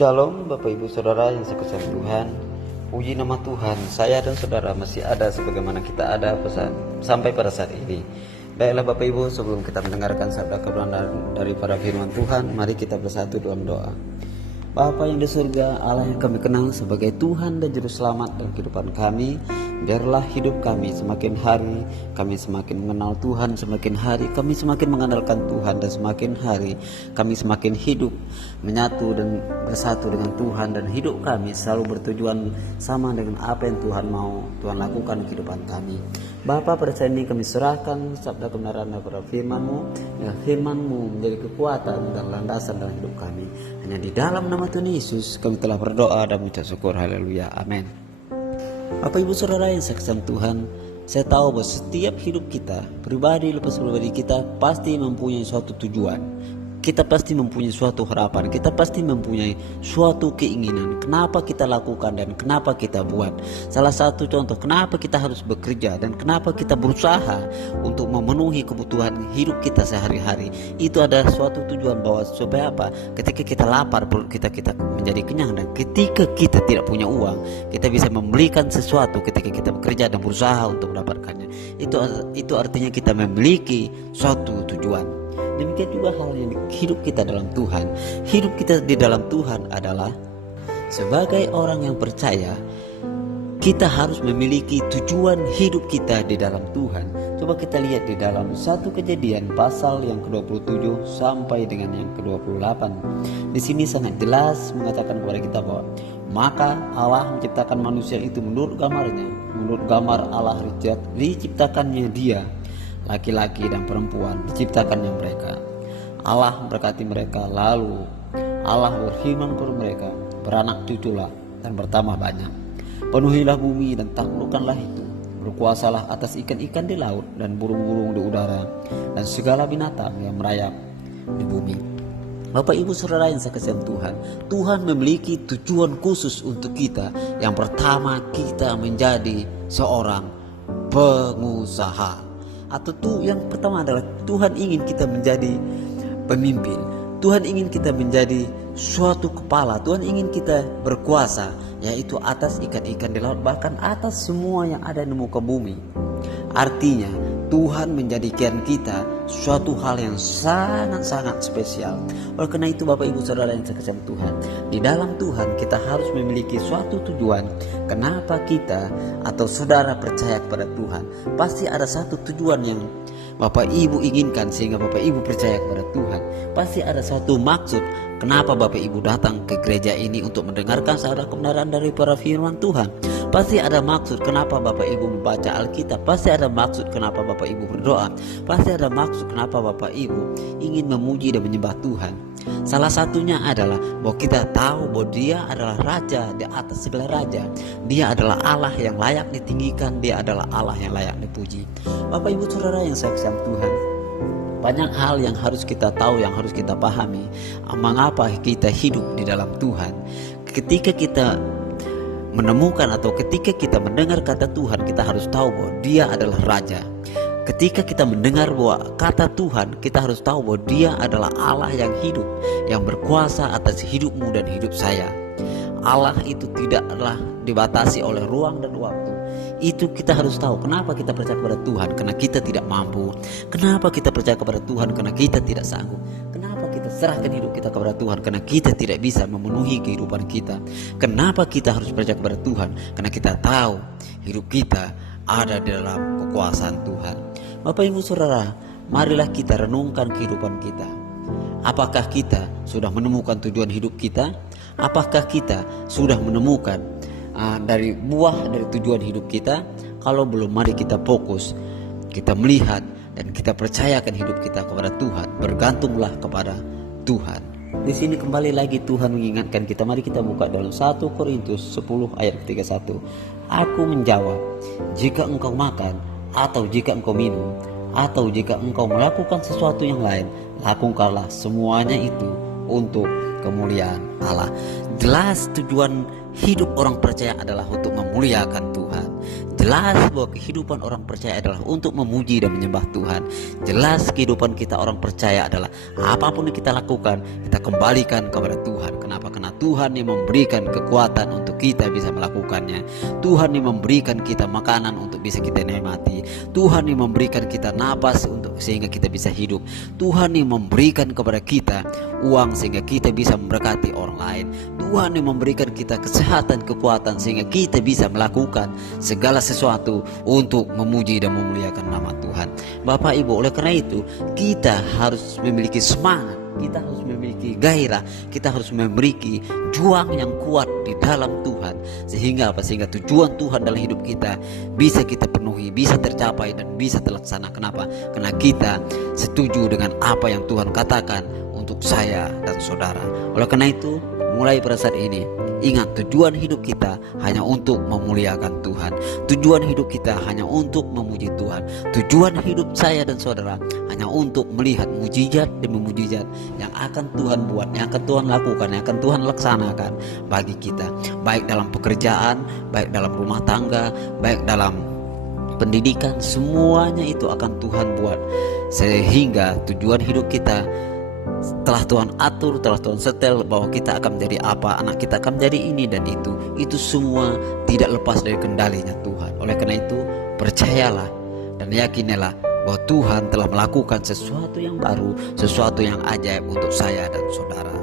Shalom Bapak Ibu Saudara yang sekasihan Tuhan. Puji nama Tuhan, saya dan saudara masih ada sebagaimana kita ada sampai pada saat ini. Baiklah Bapak Ibu, sebelum kita mendengarkan sabda kebenaran daripada firman Tuhan, mari kita bersatu dalam doa. Bapa yang di surga, Allah yang kami kenal sebagai Tuhan dan Juru Selamat dalam kehidupan kami, biarlah hidup kami semakin hari, kami semakin mengenal Tuhan, semakin hari kami semakin mengandalkan Tuhan, dan semakin hari kami semakin hidup menyatu dan bersatu dengan Tuhan, dan hidup kami selalu bertujuan sama dengan apa yang Tuhan mau Tuhan lakukan di kehidupan kami. Bapa, pada saat ini kami serahkan sabda kebenaran daripada firman-Mu, ya firman-Mu menjadi kekuatan dan landasan dalam hidup kami. Hanya di dalam nama Tuhan Yesus kami telah berdoa dan mengucap syukur. Haleluya, amin. Bapak Ibu Saudara yang sekasihan Tuhan, saya tahu bahwa setiap hidup kita, pribadi lepas pribadi kita, pasti mempunyai suatu tujuan. Kita pasti mempunyai suatu harapan, kita pasti mempunyai suatu keinginan. Kenapa kita lakukan dan kenapa kita buat. Salah satu contoh kenapa kita harus bekerja dan kenapa kita berusaha untuk memenuhi kebutuhan hidup kita sehari-hari. Itu ada suatu tujuan bahwa supaya apa? Ketika kita lapar, perut kita menjadi kenyang, dan ketika kita tidak punya uang, kita bisa membelikan sesuatu ketika kita bekerja dan berusaha untuk mendapatkannya. Itu artinya kita memiliki suatu tujuan. Demikian juga hal yang hidup kita dalam Tuhan. Hidup kita di dalam Tuhan adalah sebagai orang yang percaya, kita harus memiliki tujuan hidup kita di dalam Tuhan. Coba kita lihat di dalam 1 Kejadian pasal yang ke-27 sampai dengan yang ke-28. Di sini sangat jelas mengatakan kepada kita bahwa maka Allah menciptakan manusia itu menurut gambarnya, menurut gambar Allah diciptakannya dia, laki-laki dan perempuan diciptakannya mereka. Allah memberkati mereka, lalu Allah berfirman kepada mereka, beranak cuculah dan bertambah banyak, penuhilah bumi dan taklukkanlah itu, berkuasalah atas ikan-ikan di laut dan burung-burung di udara dan segala binatang yang merayap di bumi. Bapak Ibu Saudara yang sekasihan Tuhan, Tuhan memiliki tujuan khusus untuk kita. Yang pertama, kita menjadi seorang pengusaha. Atau yang pertama adalah Tuhan ingin kita menjadi pemimpin. Tuhan ingin kita menjadi suatu kepala. Tuhan ingin kita berkuasa, yaitu atas ikan-ikan di laut, bahkan atas semua yang ada di muka bumi. Artinya Tuhan menjadikan kita suatu hal yang sangat-sangat spesial. Oleh karena itu Bapak Ibu Saudara yang sekasihan Tuhan, di dalam Tuhan kita harus memiliki suatu tujuan. Kenapa kita atau saudara percaya kepada Tuhan? Pasti ada satu tujuan yang Bapak Ibu inginkan sehingga Bapak Ibu percaya kepada Tuhan. Pasti ada suatu maksud kenapa Bapak Ibu datang ke gereja ini untuk mendengarkan sabda kebenaran dari para firman Tuhan. Pasti ada maksud kenapa Bapak Ibu membaca Alkitab. Pasti ada maksud kenapa Bapak Ibu berdoa. Pasti ada maksud kenapa Bapak Ibu ingin memuji dan menyembah Tuhan. Salah satunya adalah bahwa kita tahu bahwa Dia adalah Raja di atas segala raja. Dia adalah Allah yang layak ditinggikan. Dia adalah Allah yang layak dipuji. Bapak Ibu Saudara yang sekasihan Tuhan, banyak hal yang harus kita tahu, yang harus kita pahami. Mengapa kita hidup di dalam Tuhan? Ketika kita menemukan atau ketika kita mendengar kata Tuhan, kita harus tahu bahwa Dia adalah Raja. Ketika kita mendengar bahwa kata Tuhan, kita harus tahu bahwa Dia adalah Allah yang hidup, yang berkuasa atas hidupmu dan hidup saya. Allah itu tidaklah dibatasi oleh ruang dan waktu. Itu kita harus tahu. Kenapa kita percaya kepada Tuhan? Karena kita tidak mampu. Kenapa kita percaya kepada Tuhan? Karena kita tidak sanggup. Kenapa kita serahkan hidup kita kepada Tuhan? Karena kita tidak bisa memenuhi kehidupan kita. Kenapa kita harus percaya kepada Tuhan? Karena kita tahu hidup kita ada di dalam kekuasaan Tuhan. Bapak Ibu Saudara, marilah kita renungkan kehidupan kita. Apakah kita sudah menemukan tujuan hidup kita? Apakah kita sudah menemukan dari buah dari tujuan hidup kita? Kalau belum, mari kita fokus, kita melihat dan kita percayakan hidup kita kepada Tuhan. Bergantunglah kepada Tuhan. Di sini kembali lagi Tuhan mengingatkan kita. Mari kita buka dalam 1 Korintus 10 ayat 31. Aku menjawab, jika engkau makan atau jika engkau minum atau jika engkau melakukan sesuatu yang lain, lakukanlah semuanya itu untuk kemuliaan Allah. Jelas tujuan hidup orang percaya adalah untuk memuliakan Tuhan. Jelas bahwa kehidupan orang percaya adalah untuk memuji dan menyembah Tuhan. Jelas kehidupan kita orang percaya adalah apapun yang kita lakukan, kita kembalikan kepada Tuhan. Kenapa? Karena Tuhan yang memberikan kekuatan untuk kita bisa melakukannya. Tuhan yang memberikan kita makanan untuk bisa kita nikmati. Tuhan yang memberikan kita napas untuk sehingga kita bisa hidup. Tuhan yang memberikan kepada kita uang sehingga kita bisa memberkati orang lain. Tuhan yang memberikan kita kesehatan, kekuatan sehingga kita bisa melakukan segala sesuatu untuk memuji dan memuliakan nama Tuhan. Bapak Ibu, oleh karena itu kita harus memiliki semangat, kita harus memiliki gairah, kita harus memiliki juang yang kuat di dalam Tuhan. Sehingga apa? Sehingga tujuan Tuhan dalam hidup kita bisa kita penuhi, bisa tercapai dan bisa terlaksana. Kenapa? Karena kita setuju dengan apa yang Tuhan katakan untuk saya dan saudara. Oleh karena itu, mulai pada saat ini, ingat tujuan hidup kita hanya untuk memuliakan Tuhan. Tujuan hidup kita hanya untuk memuji Tuhan. Tujuan hidup saya dan saudara hanya untuk melihat mujizat demi mujizat yang akan Tuhan buat, yang akan Tuhan lakukan, yang akan Tuhan laksanakan bagi kita. Baik dalam pekerjaan, baik dalam rumah tangga, baik dalam pendidikan, semuanya itu akan Tuhan buat. Sehingga tujuan hidup kita telah Tuhan atur, telah Tuhan setel bahwa kita akan menjadi apa, anak kita akan menjadi ini dan itu. Itu semua tidak lepas dari kendalinya Tuhan. Oleh karena itu, percayalah dan yakinilah bahwa Tuhan telah melakukan sesuatu yang baru, sesuatu yang ajaib untuk saya dan saudara.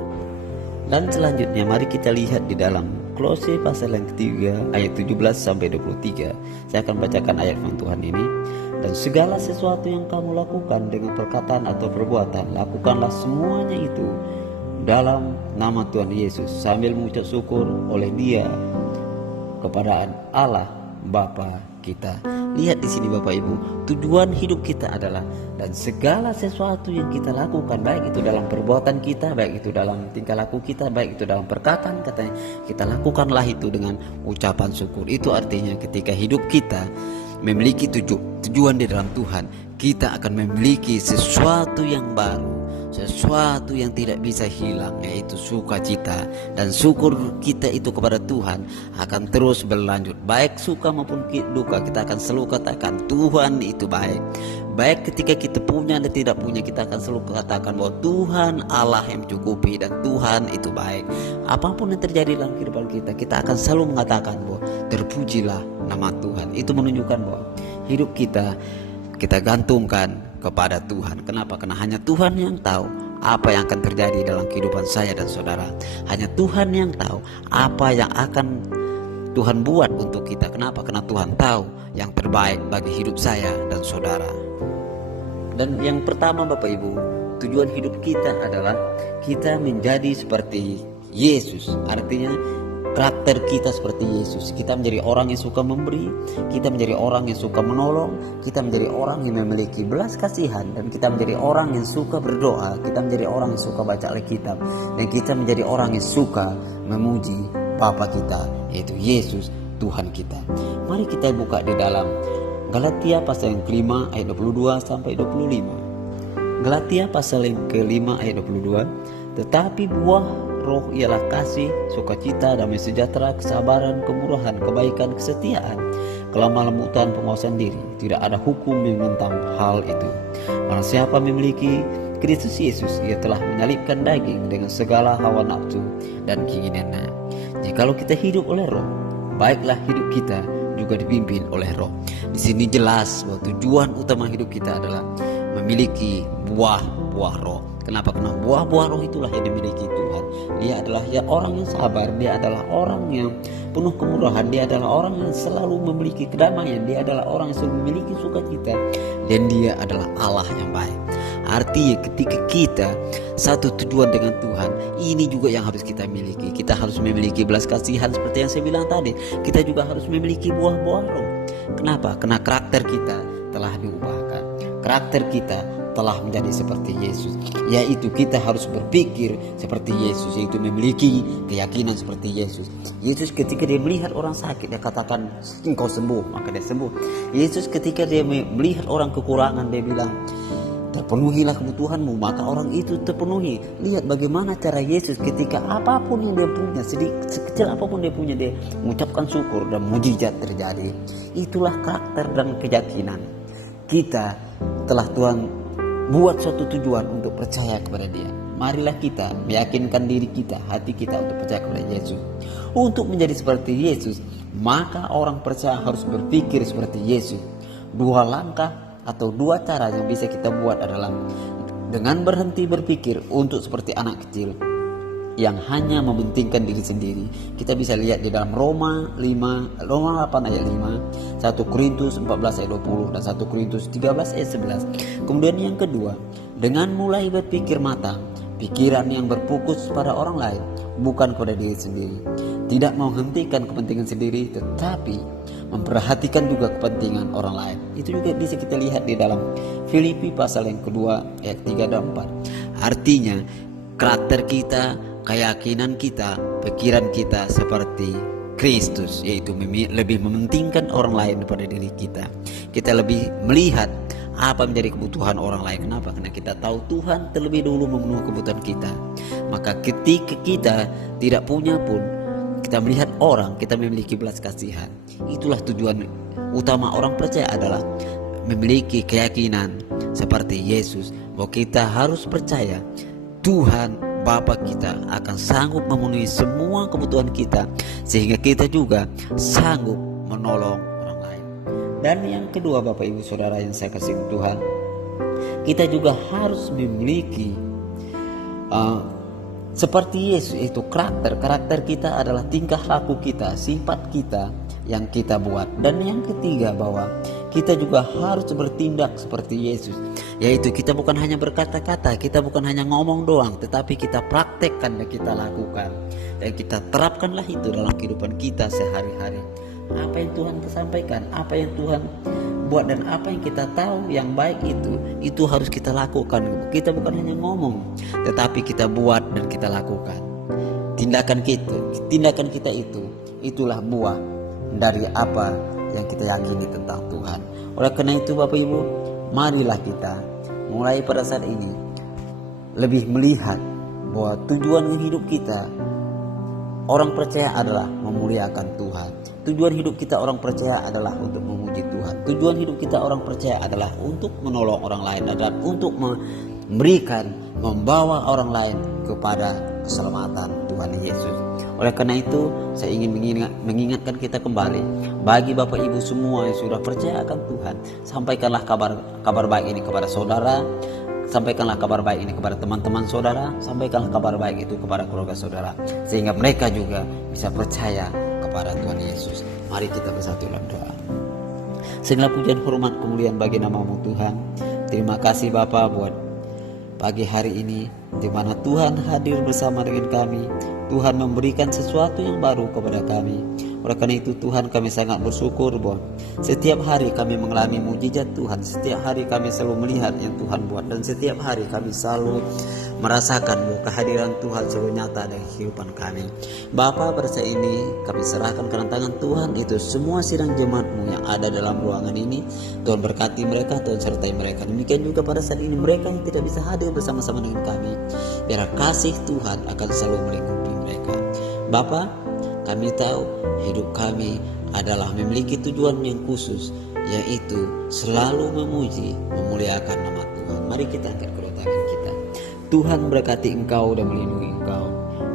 Dan selanjutnya mari kita lihat di dalam Kolose pasal yang ketiga ayat 17 sampai 23. Saya akan bacakan ayat firman Tuhan ini. Dan segala sesuatu yang kamu lakukan dengan perkataan atau perbuatan, lakukanlah semuanya itu dalam nama Tuhan Yesus sambil mengucap syukur oleh Dia kepada Allah Bapa kita. Lihat di sini Bapak Ibu, tujuan hidup kita adalah dan segala sesuatu yang kita lakukan, baik itu dalam perbuatan kita, baik itu dalam tingkah laku kita, baik itu dalam perkataan katanya, kita lakukanlah itu dengan ucapan syukur. Itu artinya ketika hidup kita memiliki tujuan di dalam Tuhan, kita akan memiliki sesuatu yang baru, sesuatu yang tidak bisa hilang, yaitu sukacita. Dan syukur kita itu kepada Tuhan akan terus berlanjut. Baik suka maupun duka, kita akan selalu katakan Tuhan itu baik. Baik ketika kita punya dan tidak punya, kita akan selalu katakan bahwa Tuhan Allah yang mencukupi dan Tuhan itu baik. Apapun yang terjadi dalam kehidupan kita, kita akan selalu mengatakan bahwa terpujilah nama Tuhan. Itu menunjukkan bahwa hidup kita gantungkan kepada Tuhan. Kenapa? Karena hanya Tuhan yang tahu apa yang akan terjadi dalam kehidupan saya dan saudara. Hanya Tuhan yang tahu apa yang akan Tuhan buat untuk kita. Kenapa? Karena Tuhan tahu yang terbaik bagi hidup saya dan saudara. Dan yang pertama Bapak Ibu, tujuan hidup kita adalah kita menjadi seperti Yesus. Artinya karakter kita seperti Yesus. Kita menjadi orang yang suka memberi, kita menjadi orang yang suka menolong, kita menjadi orang yang memiliki belas kasihan, dan kita menjadi orang yang suka berdoa, kita menjadi orang yang suka baca Alkitab, dan kita menjadi orang yang suka memuji Bapa kita, yaitu Yesus Tuhan kita. Mari kita buka di dalam Galatia pasal yang kelima ayat 22 sampai 25. Galatia pasal yang kelima ayat 22. Tetapi buah roh ialah kasih, sukacita, damai sejahtera, kesabaran, kemurahan, kebaikan, kesetiaan, kelemah lembutan, penguasaan diri. Tidak ada hukum yang menentang hal itu. Barang siapa memiliki Kristus Yesus, ia telah menyalibkan daging dengan segala hawa nafsu dan keinginannya. Jikalau kita hidup oleh roh, baiklah hidup kita juga dipimpin oleh roh. Di sini jelas bahwa tujuan utama hidup kita adalah memiliki buah-buah roh. Kenapa? Karena buah-buah roh itulah yang dimiliki Tuhan. Dia adalah orang yang sabar, dia adalah orang yang penuh kemurahan, dia adalah orang yang selalu memiliki kedamaian, dia adalah orang yang selalu memiliki sukacita, dan dia adalah Allah yang baik. Artinya ketika kita satu tujuan dengan Tuhan, ini juga yang harus kita miliki. Kita harus memiliki belas kasihan seperti yang saya bilang tadi. Kita juga harus memiliki buah-buah roh. Kenapa? Karena karakter kita telah diubahkan. Karakter kita telah menjadi seperti Yesus, yaitu kita harus berpikir seperti Yesus, yaitu memiliki keyakinan seperti Yesus. Yesus ketika dia melihat orang sakit, dia katakan engkau sembuh, maka dia sembuh. Yesus ketika dia melihat orang kekurangan, dia bilang terpenuhilah kebutuhanmu, maka orang itu terpenuhi. Lihat bagaimana cara Yesus ketika apapun yang dia punya, sekecil apapun dia punya, dia mengucapkan syukur dan mujizat terjadi. Itulah karakter dan keyakinan kita telah Tuhan buat suatu tujuan untuk percaya kepada Dia. marilah kita meyakinkan diri kita, hati kita untuk percaya kepada Yesus. Untuk menjadi seperti Yesus, maka orang percaya harus berpikir seperti Yesus. Dua langkah atau dua cara yang bisa kita buat adalah dengan berhenti berpikir untuk seperti anak kecil yang hanya mementingkan diri sendiri. Kita bisa lihat di dalam Roma 8 ayat 5, 1 Korintus 14 ayat 20, dan 1 Korintus 13 ayat 11. Kemudian yang kedua, dengan mulai berpikir matang, pikiran yang berfokus pada orang lain, bukan pada diri sendiri. Tidak menghentikan kepentingan sendiri, tetapi memperhatikan juga kepentingan orang lain. Itu juga bisa kita lihat di dalam Filipi pasal yang kedua ayat 3 dan 4. Artinya karakter kita, keyakinan kita, pikiran kita seperti Kristus, yaitu lebih mementingkan orang lain daripada diri kita. Kita lebih melihat apa menjadi kebutuhan orang lain. Kenapa? Karena kita tahu Tuhan terlebih dulu memenuhi kebutuhan kita. Maka ketika kita tidak punya pun, kita melihat orang, kita memiliki belas kasihan. Itulah tujuan utama orang percaya, adalah memiliki keyakinan seperti Yesus, bahwa kita harus percaya Tuhan Bapa kita akan sanggup memenuhi semua kebutuhan kita, sehingga kita juga sanggup menolong orang lain. Dan yang kedua, Bapak Ibu Saudara yang saya kasih Tuhan, kita juga harus memiliki seperti Yesus, itu karakter kita adalah tingkah laku kita, sifat kita yang kita buat. Dan yang ketiga, bahwa kita juga harus bertindak seperti Yesus, yaitu kita bukan hanya berkata-kata, kita bukan hanya ngomong doang, tetapi kita praktekkan dan kita lakukan, dan kita terapkanlah itu dalam kehidupan kita sehari-hari. Apa yang Tuhan sampaikan, apa yang Tuhan buat, dan apa yang kita tahu yang baik itu harus kita lakukan. Kita bukan hanya ngomong, tetapi kita buat dan kita lakukan. Tindakan kita itulah buah dari apa yang kita yakini tentang Tuhan. Oleh karena itu, Bapak Ibu, marilah kita mulai pada saat ini lebih melihat bahwa tujuan hidup kita orang percaya adalah memuliakan Tuhan. Tujuan hidup kita orang percaya adalah untuk memuji Tuhan. Tujuan hidup kita orang percaya adalah untuk menolong orang lain, dan untuk membawa orang lain kepada keselamatan Tuhan Yesus. Oleh karena itu, saya ingin mengingatkan kita kembali, bagi Bapak Ibu semua yang sudah percaya akan Tuhan, sampaikanlah kabar baik ini kepada saudara, sampaikanlah kabar baik ini kepada teman-teman saudara, sampaikanlah kabar baik itu kepada keluarga saudara, sehingga mereka juga bisa percaya kepada Tuhan Yesus. Mari kita bersatu dalam doa. Segala pujian, hormat, kemuliaan bagi nama-Mu Tuhan. Terima kasih Bapa buat pagi hari ini, di mana Tuhan hadir bersama dengan kami. Tuhan memberikan sesuatu yang baru kepada kami. Oleh karena itu Tuhan, kami sangat bersyukur bahwa setiap hari kami mengalami mujizat Tuhan. Setiap hari kami selalu melihat yang Tuhan buat, dan setiap hari kami selalu merasakan bahwa kehadiran Tuhan selalu nyata dalam kehidupan kami. Bapa, pada saat ini kami serahkan ke tangan Tuhan itu semua sidang jemaat-Mu yang ada dalam ruangan ini. Tuhan berkati mereka, Tuhan sertai mereka. Demikian juga pada saat ini mereka yang tidak bisa hadir bersama-sama dengan kami, biar kasih Tuhan akan selalu melingkupi mereka. Bapa, kami tahu hidup kami adalah memiliki tujuan yang khusus, yaitu selalu memuji, memuliakan nama Tuhan. Mari kita angkat kedua tangan kita. Tuhan berkati engkau dan melindungi engkau.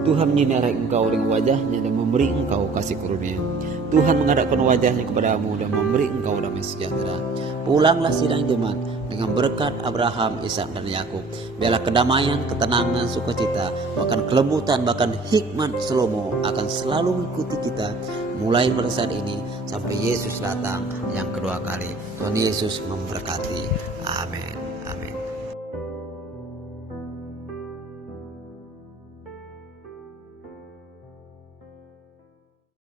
Tuhan menyinari engkau dengan wajahnya dan memberi engkau kasih karunia. Tuhan menghadapkan wajahnya kepadamu dan memberi engkau damai sejahtera. Pulanglah sidang jemaat dengan berkat Abraham, Ishak dan Yakub. Biarlah kedamaian, ketenangan, sukacita, bahkan kelembutan, bahkan hikmat Salomo akan selalu mengikuti kita mulai pada saat ini sampai Yesus datang yang kedua kali. Tuhan Yesus memberkati.